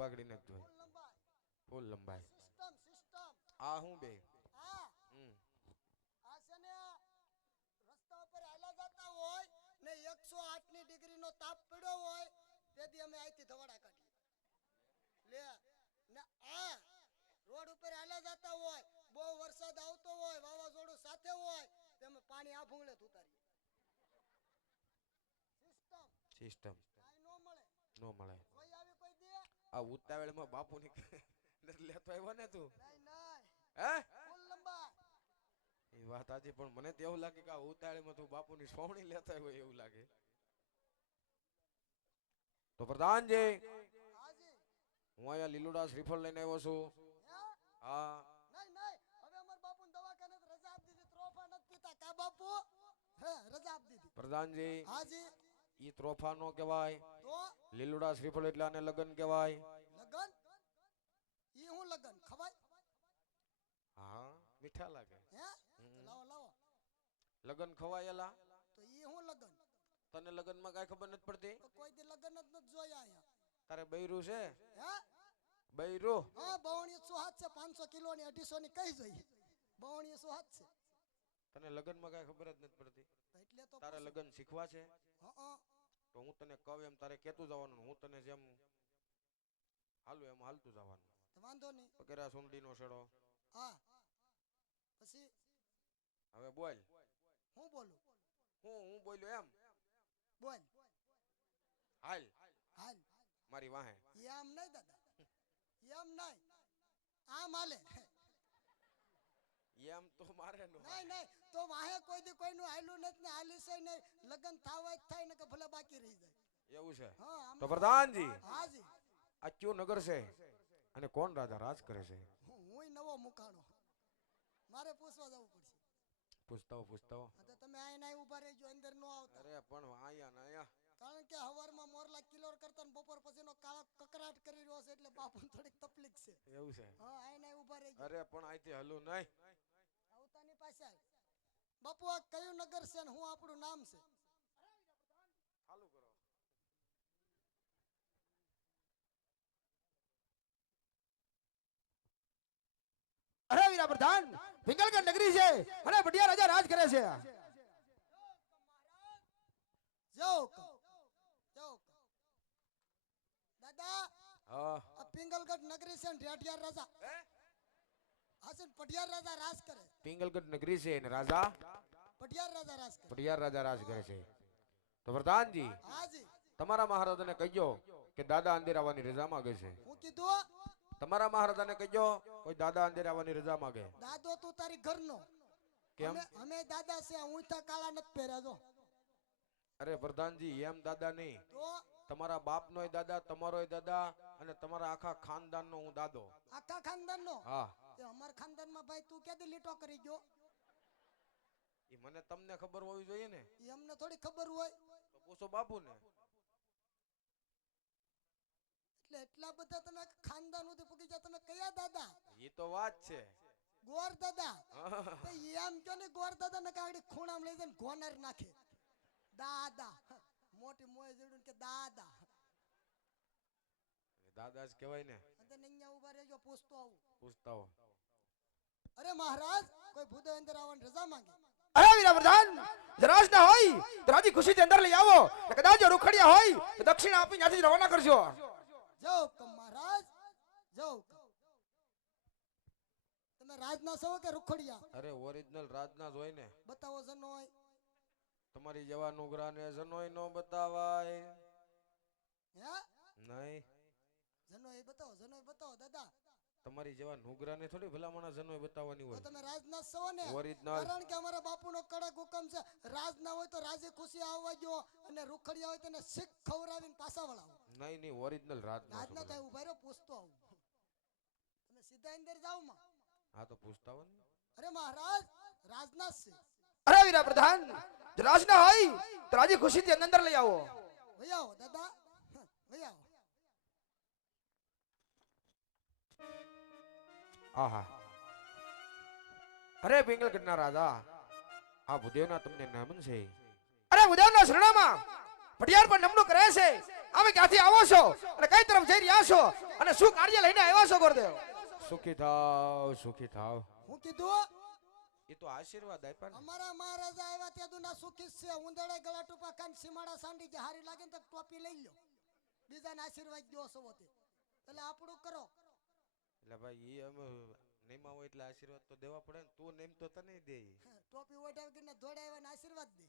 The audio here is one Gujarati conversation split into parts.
પાઘડી નાખજો ફૂલ લંબાઈ સિસ્ટમ સિસ્ટમ આ હું બે હા હમ આ છે ને રસ્તા ઉપર હાલા જતા હોય ને 108 ની ડિગ્રી નો તાપ પડ્યો હોય તેથી અમે અહીંથી ધવાડા કાઢીએ લે ને આ રોડ ઉપર હાલા જતા હોય બહુ વરસાદ આવતો હોય વાવાઝોડું સાથે હોય તો અમે પાણી આ ભૂંગળે ઉતારીએ સિસ્ટમ સિસ્ટમ કાઈ નો મળે નો મળે કોઈ આવી કોઈ દે આ ઉતાવળમાં બાપુની લેતો આવ્યો ને તું નહીં નહીં હે ફૂલ લંબા એ વાત સાચી પણ મને તો એવું લાગે કે આ ઉતાવળમાં તું બાપુની સોવણી લેતા આવ્યો એવું લાગે તો પ્રધાનજી હાજી હું અહીંયા લીલુડા શ્રીફળ લઈને આવ્યો છું હે હા નહીં નહીં હવે અમાર બાપુને દવાખાને રજા આપી દીધી ત્રોફા નથી પીતા કા બાપુ હે રજા આપી દીધી પ્રધાનજી હાજી ઈ ત્રોફા નો કહેવાય તો લીલુડા શ્રીફળ એટલે આને લગન કહેવાય લગન ઈ હું લગન ખવાય હા મીઠા લાગે હે તો લાવો લાવો લગન ખવાયેલા તો ઈ હું લગન તને લગનમાં કાંઈ ખબર નથી પડતી તો કોઈ દી લગન જ નથી જોયા અહીંયા તારે બૈરું છે હે બૈરું હા બવણી સુહાત છે 500 કિલો ની 250 ની કઈ જોઈએ બવણી સુહાત છે તને લગનમાં કાંઈ ખબર જ નથી પડતી એટલે તો તારે લગન શીખવા છે હા તો હું તને કહું એમ તારે કેતું જવાનું હું તને જેમ હાલું એમ હાલતું જવાનું તો વાંધો નહીં પકેરા સુંદડીનો છેડો હા પછી હવે બોલ હું બોલું હું બોલ્યો એમ બોલ હાલ હાલ મારી વાહે એમ નહીં દાદા એમ નહીં આમ હાલે એમ તો મારે નો નહીં નહીં તો વાહે કોઈ દી કોઈનું હાલ્યું નથી ને હાલી છે નહીં લગન થાવા જ થાય ને કે ભલે બાકી રહી જાય એવું છે હા તો પ્રધાનજી હાજી આ કયું નગર છે અને કોણ રાજા રાજ કરે છે હું નવો મુકાણો મારે પૂછવા જવું પડશે પૂછતાઓ હા તો તમે આઈને ઊભા રહેજો અંદર નો આવતા અરે પણ આયા ને આયા કારણ કે હવારમાં મોરલા કિલોર કરતા ને બપોર પછીનો કાળો કકરાટ કરી રહ્યો છે એટલે બાપુને થોડીક તકલીફ છે એવું છે હા આઈને ઊભા રહેજો અરે પણ અહીંથી હલું નહીં આવતાની પાછળ બાપુ આ કયું નગર છે ને હું આપણું નામ છે ચાલુ કરો અરે વીરા પ્રધાન પિંગલગઢ નગરી છે અને બઢિયા રાજા રાજ કરે છે દાદા હા આ પિંગલગઢ નગરી છે ને રેઢિયાર રાજા હા છે ને પઢિયાર રાજા રાજ કરે પિંગલગઢ નગરી છે અને રાજા પઢિયાર રાજા રાજ કરે પટિયાર રાજા રાજ કરે છે તો પ્રધાનજી હાજી તમારા મહારાજાને કહેજો કે દાદા અંદેર આવવાની રજા માંગે છે હું કીધું તમારા મહારાજાને કહેજો કોઈ દાદા અંદેર આવવાની રજા માંગે દાદો તું તારી ઘરનો કેમ અમે દાદા છે હું તો કાળા નથી પહેર્યા જો અરે પ્રધાનજી એમ દાદા નહીં તો તમારા બાપનોય દાદા તમારોય દાદા અને તમારા આખા ખાનદાનનો હું દાદો આખા ખાનદાનનો હા તે અમાર ખાનદાનમાં ભાઈ તું ક્યાંથી લીટો કરી ગયો એ મને તમને ખબર હોવી જોઈએ ને એ અમને થોડી ખબર હોય તો પૂછો બાપુને એટલે એટલા બધા તમે ખાનદાન સુધી પૂગી ગયા તમે કયા દાદા એ તો વાત છે ગોર દાદા હા. તો એમ જો ને ગોર દાદા ને કાગડી ખૂણામાં લઈ જઈને ગોનર નાખે દાદા મોટી મોય જોડું કે દાદા દાદા જ કહેવાય ને અને અહીંયા ઉભા રહેજો પૂછતો આવું પૂછતા હો અરે મહારાજ કોઈ ભૂદો અંદર આવવાની રજા માંગે અરે વીરા પ્રધાન જરાજ ના હોય તો રાજી ખુશીથી અંદર લઈ આવો ને કદાચ રૂખડિયા હોય તો દક્ષિણ આપી ત્યાંથી રવાના કરજો જાઓ કમ મહારાજ જાઓ તમે રાજના છો કે રૂખડિયા અરે ઓરિજિનલ રાજના જ હોય ને બતાવો જનો હોય તમારી જેવા નુગરાને જનોય નો બતાવાય હે નહીં જનો એ બતાવો દાદા તમારી જેવા નુગરાને થોડી ભલામણા જનોય બતાવવાની તો હોય તમે રાજના છો ને ઓરિજિનલ કારણ કે અમારા બાપુનો કડક હુકમ છે રાજના હોય તો રાજી ખુશી આવવા જો અને રૂખડિયા હોય તેને શીખ ખવરાવીને પાછા વળાવો નહીં ઓરિજિનલ રાજના રાજના તો ઉભા રહ્યો પૂછતો આવું તમે સીધા અંદર જાવ માં હા તો પૂછતા હો ને અરે મહારાજ રાજના છે અરે વીરા પ્રધાન જરાજ ના હોય તો રાજી ખુશીથી અંદર લઈ આવો ભઈ આવો દાદા ભઈ આવો આહા અરે પિંગલગઢના રાજા આ ભૂદેવના તમને નમન છે અરે ઉદયના શરણામાં પટિયાર પર નમણું કરે છે અમે ક્યાંથી આવો છો અને કઈ તરફ જઈ રહ્યા છો અને શું કાર્ય લઈને આવ્યા છો ગુરુદેવ? સુખી થાવ, સુખી થાવ. હું કીધું એ તો આશીર્વાદ આપ્યા ને. અમારા મહારાજા આવ્યા ત્યાં દુના સુખી જ છે. ઉંદરડે ગળા ટૂંપા કાન સીમાડા સાંડી જે હારી લાગે ને તો ટોપી લઈ લ્યો. બીજાને આશીર્વાદ દો છો તે. એટલે આપણું કરો. એટલે ભાઈ એ અમે નેમા હોય એટલે આશીર્વાદ તો દેવા પડે ને. તું નેમ તો તને દે. ટોપી ઓઢાવીને દોડાવ્યા ને આશીર્વાદ દે.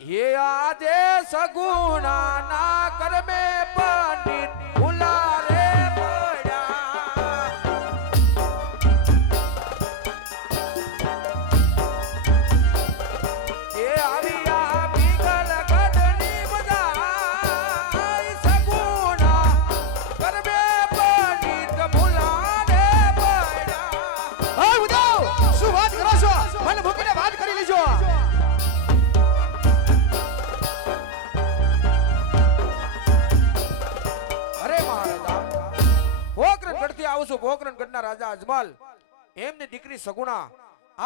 ये आदेश गुणा ना कर में पंडित भुला रे पड़ा ये आविया बिगल गडनी बजाई सगुणा कर में पंडित भुला रे पड़ा. હા ઉદાવ શું વાત કરો છો? મને મૂકીને વાત કરી લીજો. પોકરણગઢના રાજા અજમલ એમની દીકરી સગુણા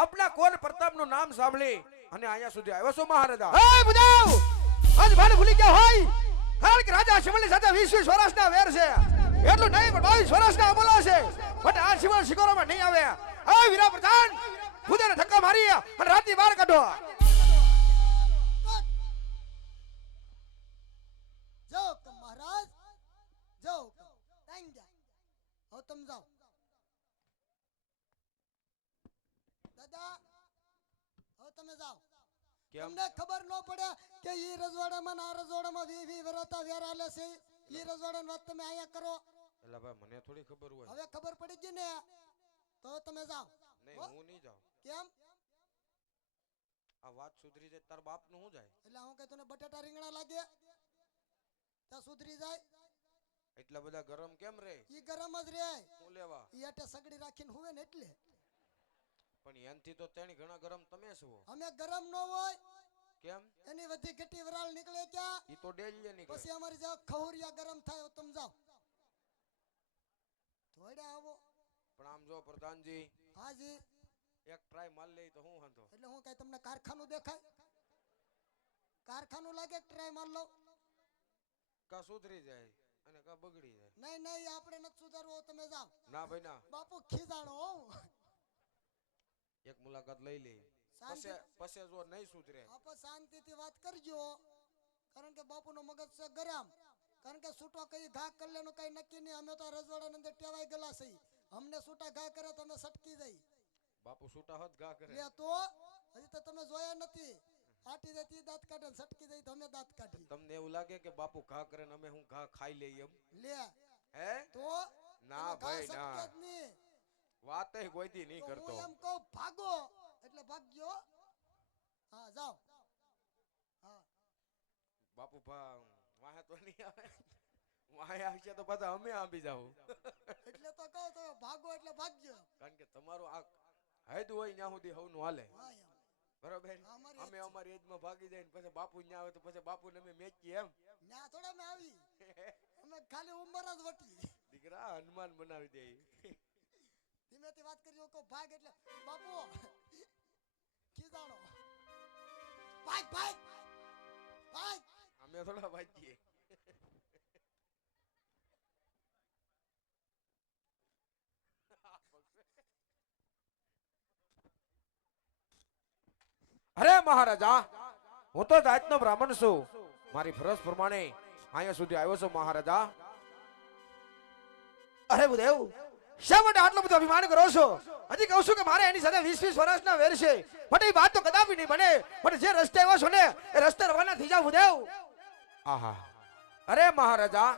આપના કોર પ્રતાપનું નામ સાંભળી અને અહીંયા સુધી આવ્યો છો મહારાજા. હે બુદાવ અજમલ ભૂલી ગયા હોય કારણ કે રાજા અજમલની સાથે 20 વર્ષના વેર છે. એટલું નહીં પણ 22 વર્ષના અમલો છે. બટ આ શિવર શિકોરોમાં નહીં આવે. હે વીરા પ્રધાન ખુદાને ધક્કા મારી અને રાતની બહાર કાઢો. જાઓ મહારાજ જાઓ. તાઈ જા. હવે તમે જાઓ. દાદા હવે તમે જાઓ. કેમ? તમને ખબર ન પડે કે ઈ રજવાડામાં ના રજવાડામાં 20 વરતા વેર આલે છે. ઈ રજવાડાની વાત તમે અહીંયા કરો. એટલે ભાઈ મને થોડી ખબર હોય. હવે ખબર પડી ગઈ ને તો તમે જાઓ. નહીં હો? હું નહીં જાઉં. કેમ? આ વાત સુધરી જાય તાર બાપ નું શું જાય? એટલે હું કઈ તને બટાટા રીંગણા લાગે ત્યાં સુધરી જાય? એટલા બધા ગરમ કેમ રે? ઈ ગરમ જ રે. હું લેવા ઈ અટે સગડી રાખીને હુવે ને એટલે. પણ એનથી તો તેણી ઘણા ગરમ તમે છો. અમે ગરમ ન હોય કેમ? એની વધી ઘટી વરાળ નીકળે ક્યાં? ઈ તો ડેલી નીકળે. પછી અમારી જેવા ખહુરિયા ગરમ થાય તમે જાઓ. થોડા આવો. પણ આમ જો પ્રધાનજી હાજી એક ટ્રાય માર લે તો હું હંધો. એટલે હું કઈ તમને કારખાનું દેખાય? કારખાનું લાગે ટ્રાય માર લો. કા સુધરી જાય અને કા બગડી જાય. નહીં નહીં આપણે નથી સુધારવું. તમે જાઓ. ના ભાઈ ના. બાપુ ખીજાણો હો. એક મુલાકાત લઈ લે. શાંતિ પછી જો નહીં સુધરે આપણે શાંતિથી વાત કરજો. કારણ કે બાપુનો મગજ છે ગરમ. કારણ કે છૂટો કઈ ઘા કરી લેનું કઈ નક્કી નહીં. અમે તો રજવાડાની અંદર ટેવાઈ ગયેલા છે. અમને છૂટા ઘા કરે તો અમે સટકી જઈ. બાપુ છૂટા હોત ઘા કરે. લે તો હજી તો તમે જોયા નથી. આટી જતી દાંત કાઢે સટકી જઈ તો અમે દાંત કાઢી. તમને એવું લાગે કે બાપુ ઘા કરે ને અમે હું ઘા ખાઈ લઈએ એમ? લે હે તો ના ભાઈ ના. સટકે જ નહીં. વાતે કોઈથી નહીં તો કરતો. હું એમ કહું ભાગો એટલે ભાગ્યો. હા જાઓ. હા બાપુ વાહે તો નહીં આવે. વાહે આવશે તો પાછા અમે આંબી જાવ. એટલે તો કહું તો ભાગો એટલે ભાગ્યો. કારણ કે તમારું આ હૈદ હોય ત્યાં સુધી હવનું હાલે. હા એમ. બરોબર. અમારી અમે અમારી એજમાં ભાગી જાય ને પછી બાપુ ન્યા આવે તો પછી બાપુને અમે મેચીએ એમ. ના થોડા મેં આવી. અમે ખાલી ઉંમર જ વટી. દીકરા હનુમાન બનાવી દે. ધીમેથી વાત કરજો કો ભાગ એટલે બાપુ ખીજાણો. ભાગ ભાગ ભાગ. અમે થોડા વાંચીએ. અરે મહારાજા હું તો જાતનો બ્રાહ્મણ છું. મારી ફરજ પ્રમાણે અહીંયા સુધી આવ્યો છું મહારાજા. અરે બુદેવ શા માટે આટલો બધો અભિમાન કરો છો? હજી કહું છું કે મારે એની સાથે 20 વર્ષના વેર છે. પણ એ વાત તો કદાપી નહીં બને. પણ જે રસ્તે આવ્યો છો ને એ રસ્તે રવાના થઈ જાવ બુદેવ. આહા અરે મહારાજા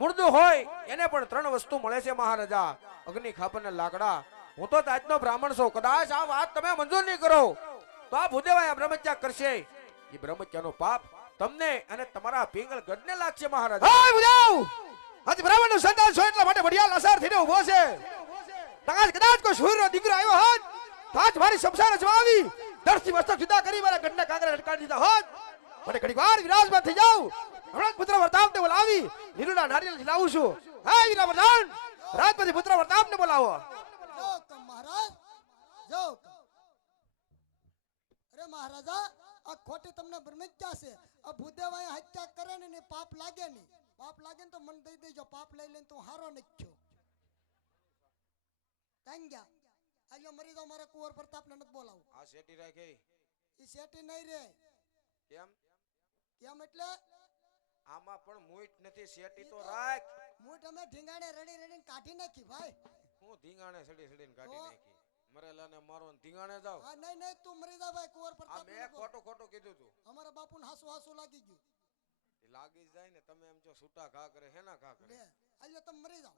મુર્દો હોય એને પણ 3 વસ્તુ મળે છે મહારાજા. અગ્નિ ખાપર ને લાકડા. હું તો જાતનો બ્રાહ્મણ છું. કદાચ આ વાત તમે મંજૂર નહીં કરો તો આ ભૂદેવાયા બ્રહ્મત્યા કરશે. એ બ્રહ્મત્યાનો પાપ તમને અને તમારા પિંગળ ગઢને લાગશે મહારાજા. હા ભૂદેવ આજ બ્રાહ્મણનો સંતાન છો એટલા માટે બઢિયા લસાર થઈને ઊભો છે. કદાચ કોઈ શૂરનો દીકરો આવ્યો હોત તો આજ મારી સંસાર જવા આવી ધરતી મસ્તક જુદા કરી મારા ગઢના કાંગરા લટકાવી દીધા હોત. મને ઘડીક વાર વિરાજમાન થઈ જાવ. હમણાં પુત્ર વર્તાપને બોલાવી નીરુના નારિયેળ લાવું છું. હા વીરા પ્રધાન રાજપતિ પુત્ર વર્તાપને બોલાવો. જો મહારાજ જો. અરે મહારાજા આ ખોટી તમને ભ્રમિત્યા છે. આ ભૂદેવાએ હત્યા કરે ને એને પાપ લાગે નહીં. પાપ લાગે ને તો મને દઈ દેજો. પાપ લઈ લઈને તું હારો નખ્યો. કાંઈ ગયા આજો મરી જાવ. મારે કુંવર પ્રતાપને નથી બોલાવું. આ શેટી રાખે ઈ શેટી નહીં રે. કેમ કેમ એટલે આમાં પણ મૂઈટ નથી શેટી તો રાખ. હું તમે ઢીંગાણે રડી રડીને કાઢી નાખી ભાઈ. હું ધીંગાણે સડી સડીને કાઢી નાખી. મરેલાને મારો ને ધીંગાણે જાવ. હા નહીં નહીં તું મરી જા ભાઈ. કુંવર આ પ્રતાપ મેં ખોટું ખોટું કીધું તું. અમારા બાપુને હાસુ હાસુ લાગી ગયું. એ લાગી જ જાય ને. તમે એમ જો છૂટા ઘા કરે હેના ઘા કરે. લે આજો તમે મરી જાઓ.